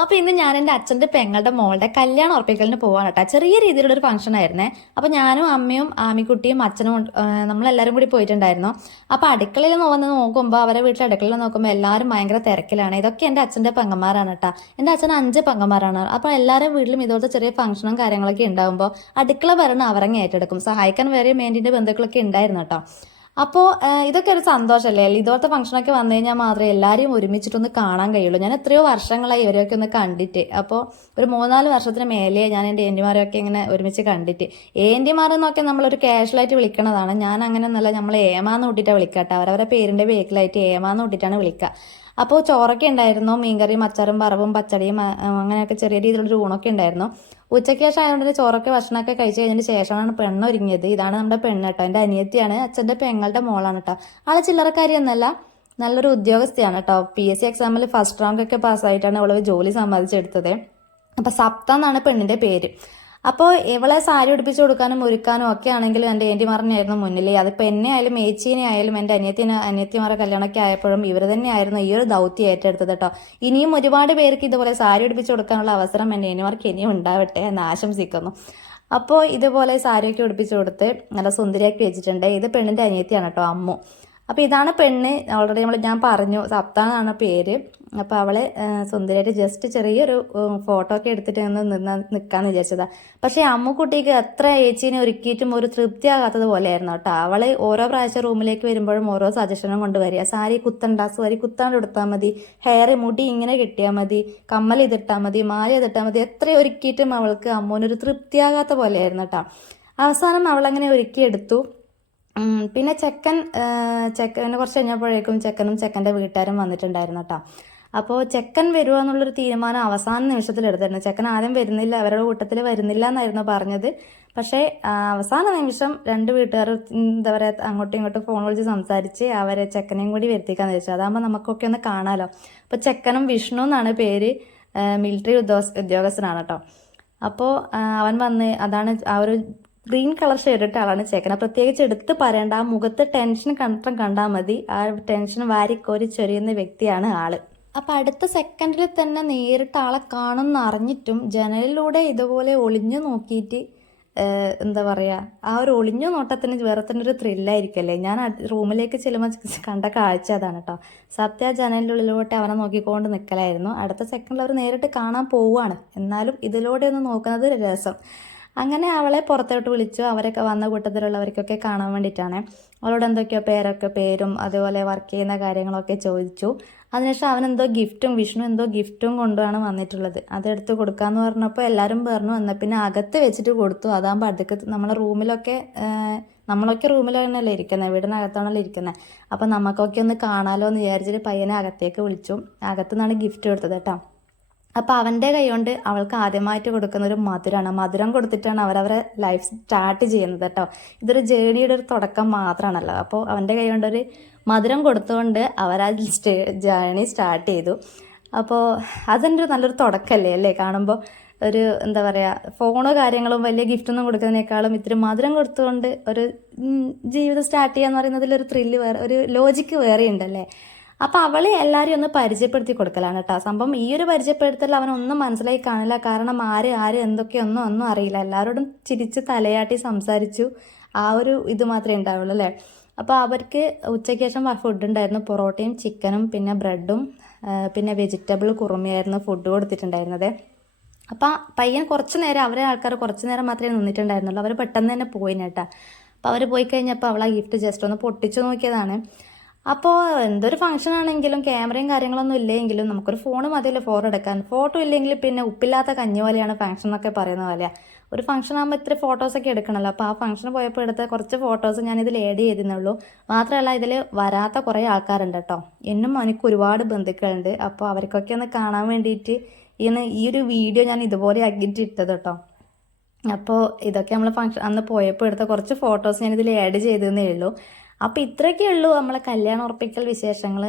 അപ്പൊ ഇന്ന് ഞാൻ എൻ്റെ അച്ഛൻ്റെ പെങ്ങളുടെ മോളുടെ കല്യാണം ഉറപ്പിക്കലിന് പോവാണ് കേട്ടോ. ചെറിയ രീതിയിലുള്ള ഒരു ഫംഗ്ഷൻ ആയിരുന്നേ. അപ്പൊ ഞാനും അമ്മയും ആമിക്കുട്ടിയും അച്ഛനും നമ്മളെല്ലാരും കൂടി പോയിട്ടുണ്ടായിരുന്നു. അപ്പൊ അടുക്കളയിൽ വന്ന് നോക്കുമ്പോൾ അവരെ വീട്ടിലെ അടുക്കളയിൽ നോക്കുമ്പോൾ എല്ലാവരും ഭയങ്കര തിരക്കിലാണ്. ഇതൊക്കെ എൻ്റെ അച്ഛൻ്റെ പെങ്ങന്മാരാണ് കേട്ടോ. എൻ്റെ അച്ഛൻ 5 പെങ്ങന്മാരാണ്. അപ്പൊ എല്ലാവരും വീട്ടിലും ഇതുപോലത്തെ ചെറിയ ഫംഗ്ഷനും കാര്യങ്ങളൊക്കെ ഉണ്ടാകുമ്പോൾ അടുക്കള ഭരണം അവരങ്ങ് ഏറ്റെടുക്കും. സഹായിക്കാൻ വേറെ മേണ്ടിന്റെ ബന്ധുക്കളൊക്കെ ഉണ്ടായിരുന്നു കേട്ടോ. അപ്പോൾ ഇതൊക്കെ ഒരു സന്തോഷമല്ലേ. ഇതുപോലത്തെ ഫംഗ്ഷനൊക്കെ വന്നു കഴിഞ്ഞാൽ മാത്രമേ എല്ലാവരെയും ഒരുമിച്ചിട്ടൊന്ന് കാണാൻ കഴിയുള്ളൂ. ഞാൻ എത്രയോ വർഷങ്ങളായി ഇവരെയൊക്കെ ഒന്ന് കണ്ടിട്ട്. അപ്പോൾ ഒരു 3-4 വർഷത്തിന് മേലെ ഞാൻ എൻ്റെ ഏന്റിമാരെയൊക്കെ ഇങ്ങനെ ഒരുമിച്ച് കണ്ടിട്ട്. ഏന്റിമാരെന്നൊക്കെ നമ്മളൊരു കാഷ്വലായിട്ട് വിളിക്കണതാണ്. ഞാൻ അങ്ങനെ ഒന്നല്ല, നമ്മൾ ഏമാന്ന് കൂട്ടിയിട്ടാണ് വിളിക്കാട്ടോ. അവരവരെ പേരിൻ്റെ ബേക്കിലായിട്ട് ഏമാന്ന് കൂട്ടിയിട്ടാണ് വിളിക്കുക. അപ്പോൾ ചോറൊക്കെ ഉണ്ടായിരുന്നു, മീൻകറിയും അച്ചാറും വറവും പച്ചടിയും അങ്ങനെയൊക്കെ ചെറിയ രീതിയിലുള്ള ഊണൊക്കെ ഉണ്ടായിരുന്നു. ഉച്ചയ്ക്ക് ശേഷം ആയതുകൊണ്ട് ചോറൊക്കെ ഭക്ഷണമൊക്കെ കഴിച്ച് കഴിഞ്ഞതിന് ശേഷമാണ് പെണ്ണൊരുങ്ങിയത്. ഇതാണ് നമ്മുടെ പെണ്ണ് കേട്ടോ. എൻ്റെ അനിയത്തിയാണ്, അച്ഛൻ്റെ പെങ്ങളുടെ മോളാണ് കേട്ടോ. ആളെ ചില്ലറക്കാരിയൊന്നല്ല, നല്ലൊരു ഉദ്യോഗസ്ഥയാണ് കേട്ടോ. PSC എക്സാമിൽ ഫസ്റ്റ് റാങ്ക് ഒക്കെ പാസ്സായിട്ടാണ് അവള് ജോലി സമ്പാദിച്ചെടുത്തത്. അപ്പം സപ്ത എന്നാണ് പെണ്ണിൻ്റെ പേര്. അപ്പോൾ ഇവളെ സാരി ഉടുപ്പിച്ച് കൊടുക്കാനും ഒരുക്കാനും ഒക്കെ ആണെങ്കിലും എൻ്റെ ഏന്റിമാറിനായിരുന്നു മുന്നിൽ. അതിപ്പോൾ എന്നെ ആയാലും ഏച്ചീനെ ആയാലും എൻ്റെ അനിയത്തിമാരെ കല്യാണമൊക്കെ ആയപ്പോഴും ഇവർ തന്നെയായിരുന്നു ഈ ഒരു ദൗത്യം ഏറ്റെടുത്തത് കേട്ടോ. ഇനിയും ഒരുപാട് പേർക്ക് ഇതുപോലെ സാരി ഉടുപ്പിച്ച് കൊടുക്കാനുള്ള അവസരം എൻ്റെ ഏന്റിമാർക്ക് ഇനിയും ഉണ്ടാവട്ടെ എന്ന് ആശംസിക്കുന്നു. അപ്പോൾ ഇതുപോലെ സാരിയൊക്കെ ഉടുപ്പിച്ച് കൊടുത്ത് നല്ല സുന്ദരിയാക്കി വെച്ചിട്ടുണ്ട്. ഇത് പെണ്ണിൻ്റെ അനിയത്തിയാണ് കേട്ടോ, അമ്മു. അപ്പോൾ ഇതാണ് പെണ്ണ്. ഓൾറെഡി ഞാൻ പറഞ്ഞു സപ്ത എന്നാണ് പേര്. അപ്പോൾ അവളെ സുന്ദരിയായിട്ട് ജസ്റ്റ് ചെറിയൊരു ഫോട്ടോ ഒക്കെ എടുത്തിട്ട് നിൽക്കാന്ന് വിചാരിച്ചതാ. പക്ഷേ അമ്മുക്കുട്ടിക്ക് എത്ര ഏച്ചീനെ ഒരുക്കിയിട്ടും ഒരു തൃപ്തിയാകാത്തത് പോലെയായിരുന്നു കേട്ടോ. അവള് ഓരോ പ്രാവശ്യം റൂമിലേക്ക് വരുമ്പോഴും ഓരോ സജഷനും കൊണ്ടുവരിക. സാരി കുത്തണ്ട, സാരി കുത്താണ്ട് എടുത്താൽ മതി, ഹെയർ മുടി ഇങ്ങനെ കെട്ടിയാൽ മതി, കമ്മൽ ഇതിട്ടാൽ മതി, മാല ഇതിട്ടാൽ മതി, എത്ര ഒരുക്കിയിട്ടും അവൾക്ക് അമ്മുവിനൊരു തൃപ്തിയാകാത്ത പോലെയായിരുന്നു കേട്ടോ. അവസാനം അവളങ്ങനെ ഒരുക്കിയെടുത്തു. പിന്നെ ചെക്കന് കുറച്ച് കഴിഞ്ഞപ്പോഴേക്കും ചെക്കനും ചെക്കൻ്റെ വീട്ടുകാരും വന്നിട്ടുണ്ടായിരുന്നു കേട്ടോ. അപ്പോൾ ചെക്കൻ വരുക എന്നുള്ളൊരു തീരുമാനം അവസാന നിമിഷത്തിൽ എടുത്തിരുന്നു. ചെക്കൻ ആരും വരുന്നില്ല, അവരുടെ കൂട്ടത്തിൽ വരുന്നില്ല എന്നായിരുന്നു പറഞ്ഞത്. പക്ഷേ അവസാന നിമിഷം 2 വീട്ടുകാർ എന്താ പറയുക അങ്ങോട്ടും ഇങ്ങോട്ടും ഫോൺ വിളിച്ച് സംസാരിച്ച് അവരെ ചെക്കനെയും കൂടി വരുത്തിക്കാന്ന് വെച്ചു. അതാകുമ്പോൾ നമുക്കൊക്കെ ഒന്ന് കാണാമല്ലോ. അപ്പോൾ ചെക്കനും വിഷ്ണു എന്നാണ് പേര്, മിലിറ്ററി ഉദ്യോഗസ്ഥനാണ് കേട്ടോ. അപ്പോൾ അവൻ വന്ന് അതാണ് ആ ഒരു ഗ്രീൻ കളർ ഷെയ്ഡ് ഇട്ട ആളാണ് ചെക്കന. പ്രത്യേകിച്ച് എടുത്ത് പറയേണ്ട, ആ മുഖത്ത് ടെൻഷൻ കണ്ടാൽ മതി. ആ ടെൻഷൻ വാരിക്കോരി ചൊരിയുന്ന വ്യക്തിയാണ് ആള്. അപ്പം അടുത്ത സെക്കൻഡിൽ തന്നെ നേരിട്ട് ആളെ കാണുമെന്ന് അറിഞ്ഞിട്ടും ജനലിലൂടെ ഇതുപോലെ ഒളിഞ്ഞു നോക്കിയിട്ട് എന്താ പറയുക, ആ ഒരു ഒളിഞ്ഞു നോട്ടത്തിന് വേറെ തന്നെ ഒരു ത്രില്ലായിരിക്കല്ലേ. ഞാൻ റൂമിലേക്ക് ചെല്ലുമ്പോൾ കണ്ട കാഴ്ച അതാണ് കേട്ടോ. സത്യ ജനലിനുള്ളിലോട്ട് അവനെ നോക്കിക്കൊണ്ട് നിൽക്കലായിരുന്നു. അടുത്ത സെക്കൻഡിൽ അവർ നേരിട്ട് കാണാൻ പോവുകയാണ്. എന്നാലും ഇതിലൂടെ ഒന്ന് നോക്കുന്നത് രസം. അങ്ങനെ അവളെ പുറത്തോട്ട് വിളിച്ചു. അവരൊക്കെ വന്ന കൂട്ടത്തിലുള്ളവർക്കൊക്കെ കാണാൻ വേണ്ടിയിട്ടാണ്. അവളോട് എന്തൊക്കെയോ പേരും അതുപോലെ വർക്ക് ചെയ്യുന്ന കാര്യങ്ങളൊക്കെ ചോദിച്ചു. അതിനുശേഷം അവനെന്തോ വിഷ്ണു എന്തോ ഗിഫ്റ്റും കൊണ്ടാണ് വന്നിട്ടുള്ളത്. അതെടുത്ത് കൊടുക്കാമെന്ന് പറഞ്ഞപ്പോൾ എല്ലാവരും പറഞ്ഞു. എന്നാൽ പിന്നെ അകത്ത് വെച്ചിട്ട് കൊടുത്തു. അതാകുമ്പോൾ അടുത്ത് നമ്മളെ നമ്മളൊക്കെ റൂമിലാണല്ലോ ഇരിക്കുന്നത്, വീടിനകത്താണല്ലോ ഇരിക്കുന്നത്. അപ്പം നമുക്കൊക്കെ ഒന്ന് കാണാമല്ലോ എന്ന് വിചാരിച്ചിട്ട് പയ്യനെ അകത്തേക്ക് വിളിച്ചു. അകത്തുനിന്നാണ് ഗിഫ്റ്റ് കൊടുത്തത് കേട്ടോ. അപ്പോൾ അവൻ്റെ കൈ കൊണ്ട് അവൾക്ക് ആദ്യമായിട്ട് കൊടുക്കുന്ന ഒരു മധുരം കൊടുത്തിട്ടാണ് അവരവരെ ലൈഫ് സ്റ്റാർട്ട് ചെയ്യുന്നത് കേട്ടോ. ഇതൊരു ജേണിയുടെ ഒരു തുടക്കം മാത്രമാണല്ലോ. അപ്പോൾ അവൻ്റെ കൈ കൊണ്ടൊരു മധുരം കൊടുത്തുകൊണ്ട് അവരാ ജേണി സ്റ്റാർട്ട് ചെയ്തു. അപ്പോൾ അതെൻ്റെ നല്ലൊരു തുടക്കമല്ലേ അല്ലേ. കാണുമ്പോൾ ഒരു എന്താ പറയുക, ഫോണോ കാര്യങ്ങളും വലിയ ഗിഫ്റ്റൊന്നും കൊടുക്കുന്നതിനേക്കാളും ഇത്തിരി മധുരം കൊടുത്തുകൊണ്ട് ഒരു ജീവിതം സ്റ്റാർട്ട് ചെയ്യാന്ന് പറയുന്നതിലൊരു ത്രില്ല് വേറെ, ഒരു ലോജിക്ക് വേറെ ഉണ്ടല്ലേ. അപ്പോൾ അവളെ എല്ലാവരെയും ഒന്ന് പരിചയപ്പെടുത്തി കൊടുക്കലാണ് കേട്ടോ സംഭവം. ഈ ഒരു പരിചയപ്പെടുത്തൽ അവനൊന്നും മനസ്സിലായി കാണില്ല. കാരണം ആര് ഒന്നും അറിയില്ല. എല്ലാവരോടും ചിരിച്ച് തലയാട്ടി സംസാരിച്ചു. ആ ഒരു ഇത് മാത്രമേ ഉണ്ടാവുള്ളൂ അല്ലേ. അപ്പോൾ അവർക്ക് ഉച്ചയ്ക്ക് ശേഷം ഫുഡ് ഉണ്ടായിരുന്നു. പൊറോട്ടയും ചിക്കനും പിന്നെ ബ്രെഡും പിന്നെ വെജിറ്റബിൾ കുറുമയായിരുന്നു ഫുഡ് കൊടുത്തിട്ടുണ്ടായിരുന്നത്. അപ്പം പയ്യൻ കുറച്ച് നേരം, അവരെ ആൾക്കാർ കുറച്ച് നേരം മാത്രമേ നിന്നിട്ടുണ്ടായിരുന്നുള്ളൂ. അവർ പെട്ടെന്ന് തന്നെ പോയിന് കേട്ടോ. അപ്പോൾ അവർ പോയി കഴിഞ്ഞപ്പോൾ അവൾ ആ ഗിഫ്റ്റ് ജസ്റ്റ് ഒന്ന് പൊട്ടിച്ചു നോക്കിയതാണ്. അപ്പോൾ എന്തൊരു ഫംഗ്ഷൻ ആണെങ്കിലും ക്യാമറയും കാര്യങ്ങളൊന്നും ഇല്ലെങ്കിലും നമുക്കൊരു ഫോൺ മതിയല്ലോ ഫോട്ടോ എടുക്കാൻ. ഫോട്ടോ ഇല്ലെങ്കിൽ പിന്നെ ഉപ്പില്ലാത്ത കഞ്ഞി പോലെയാണ് ഫംഗ്ഷൻ എന്നൊക്കെ പറയുന്ന പോലെയാണ്. ഒരു ഫംഗ്ഷൻ ആകുമ്പോൾ ഇത്ര ഫോട്ടോസൊക്കെ എടുക്കണമല്ലോ. അപ്പോൾ ആ ഫംഗ്ഷന് പോയപ്പോൾ എടുത്ത കുറച്ച് ഫോട്ടോസ് ഞാനിതിൽ ആഡ് ചെയ്തിരുന്നുള്ളൂ. മാത്രമല്ല ഇതിൽ വരാത്ത കുറേ ആൾക്കാരുണ്ട് കേട്ടോ. എന്നും എനിക്ക് ഒരുപാട് ബന്ധുക്കളുണ്ട്. അപ്പോൾ അവർക്കൊക്കെ ഒന്ന് കാണാൻ വേണ്ടിയിട്ട് ഈ ഒരു വീഡിയോ ഞാൻ ഇതുപോലെ ആക്കിയിട്ട് ഇട്ടത് കേട്ടോ. അപ്പോൾ ഇതൊക്കെ നമ്മൾ ഫംഗ്ഷൻ അന്ന് പോയപ്പോൾ എടുത്ത കുറച്ച് ഫോട്ടോസ് ഞാനിതിൽ ആഡ് ചെയ്തതേ ഉള്ളൂ. അപ്പോൾ ഇത്രയൊക്കെ ഉള്ളൂ നമ്മളെ കല്യാണം ഉറപ്പിക്കൽ വിശേഷങ്ങൾ.